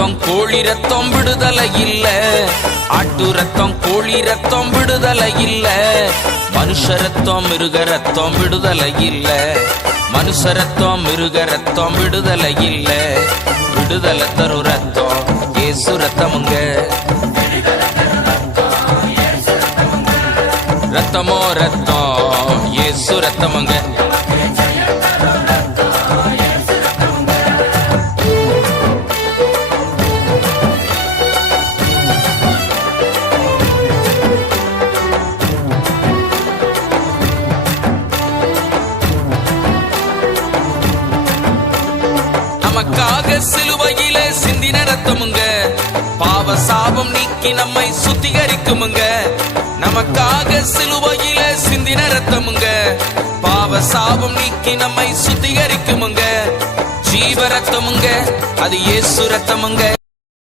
ரத்தம் கோழி ரத்தம் விடுதலை இல்ல, ஆட்டு ரத்தம் கோழி ரத்தம் விடுதலை இல்ல, மனுஷ ரத்தம் மிருக ரத்தம் விடுதலை இல்ல, மனுஷ ரத்தம் மிருக ரத்தம் விடுதலை இல்ல, விடுதலை தரும் ரத்தம் இயேசு ரத்தமுங்க. ரத்தமோ ரத்தம் இயேசு ரத்தமுங்க. நமக்காக சிலுவையிலே சிந்தின ரத்தமுங்க, பாவ சாபம் நீக்கி நம்மை சுத்திகரிக்குமுங்க. நமக்காக சிலுவையிலே சிந்தின ரத்தமுங்க, பாவ சாபம் நீக்கி நம்மை சுத்திகரிக்குமுங்க. ஜீவ ரத்தமுங்க, அது இயேசு ரத்தமுங்க.